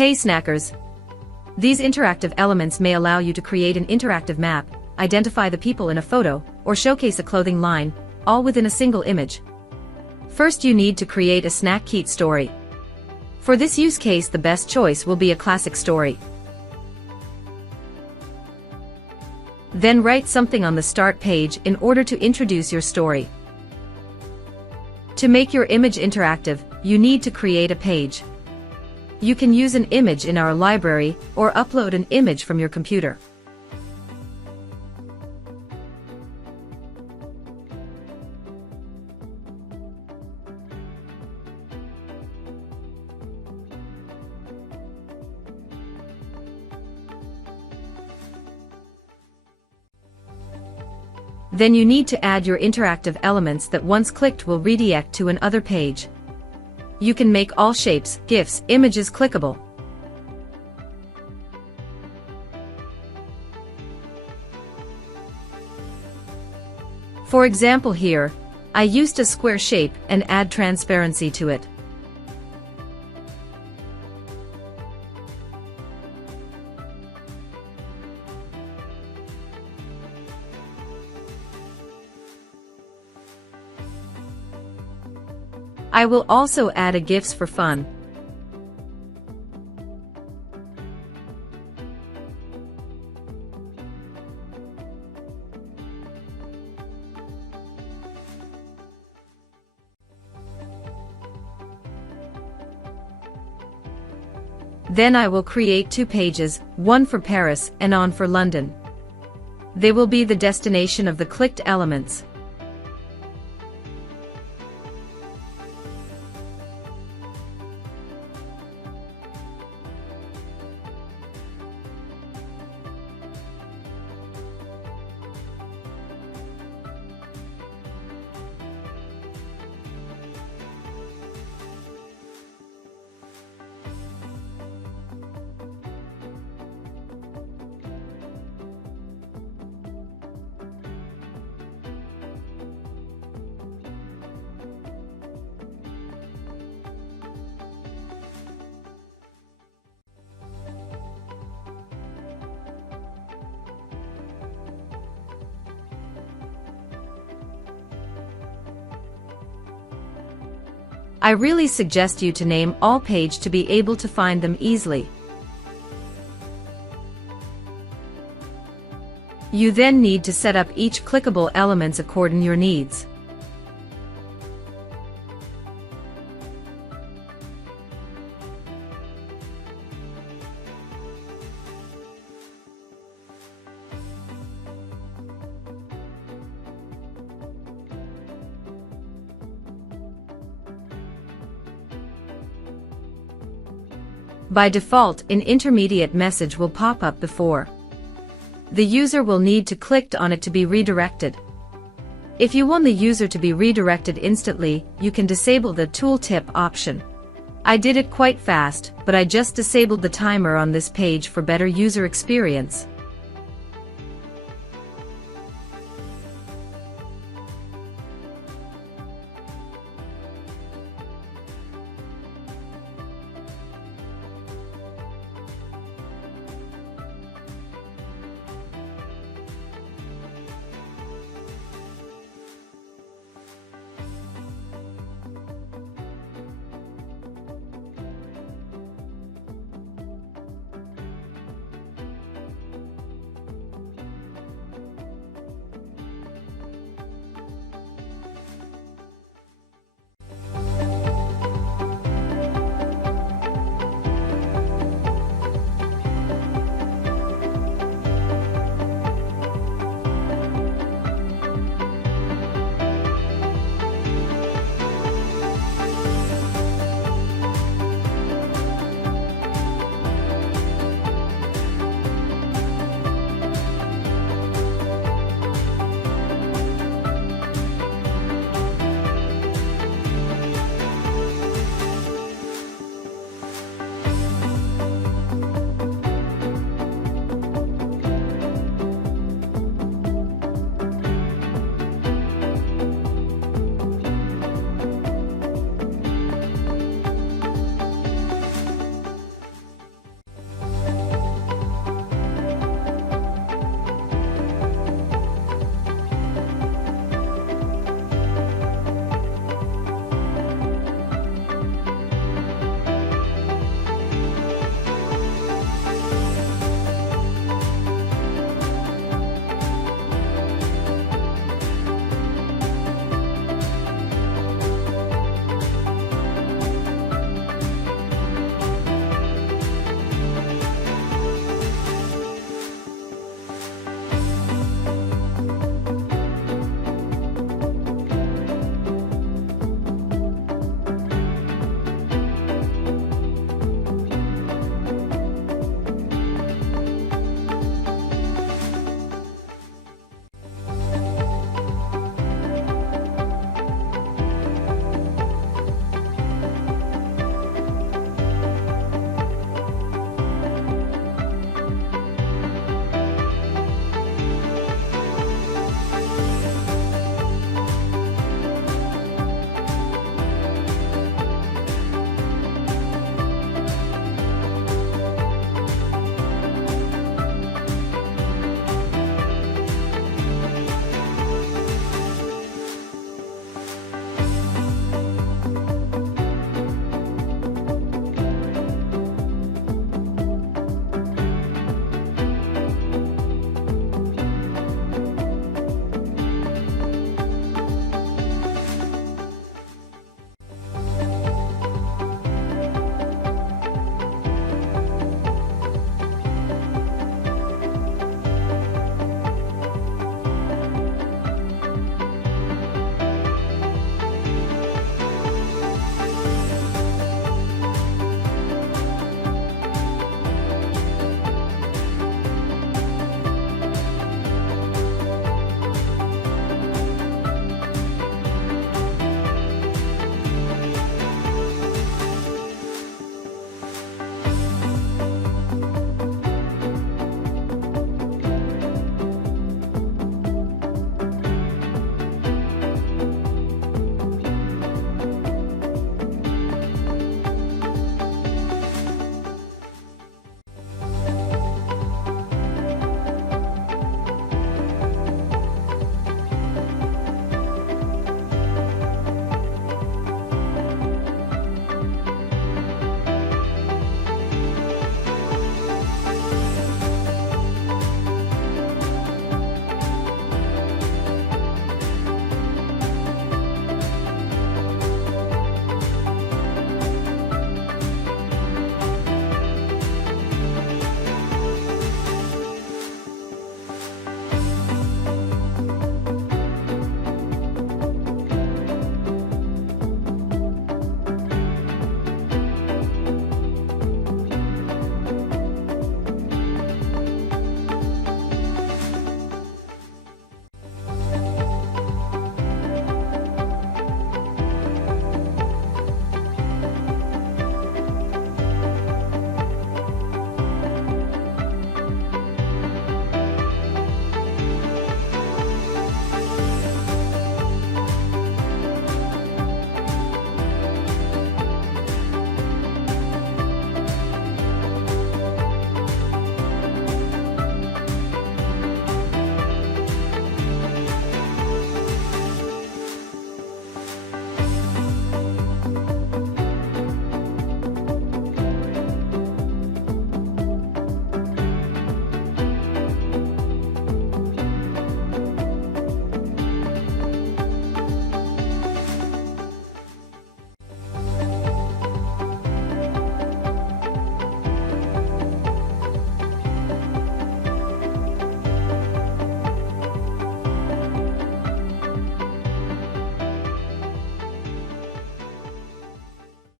Hey snackers! These interactive elements may allow you to create an interactive map, identify the people in a photo, or showcase a clothing line, all within a single image. First, you need to create a Snackeet story. For this use case, the best choice will be a classic story. Then write something on the start page in order to introduce your story. To make your image interactive, you need to create a page. You can use an image in our library or upload an image from your computer. Then you need to add your interactive elements that once clicked will redirect to another page. You can make all shapes, GIFs, images clickable. For example here, I used a square shape and add transparency to it. I will also add a GIFs for fun. Then I will create two pages, one for Paris and one for London. They will be the destination of the clicked elements. I really suggest you to name all page to be able to find them easily. You then need to set up each clickable elements according to your needs. By default, an intermediate message will pop up before the user will need to click on it to be redirected. If you want the user to be redirected instantly, you can disable the tooltip option. I did it quite fast, but I just disabled the timer on this page for better user experience.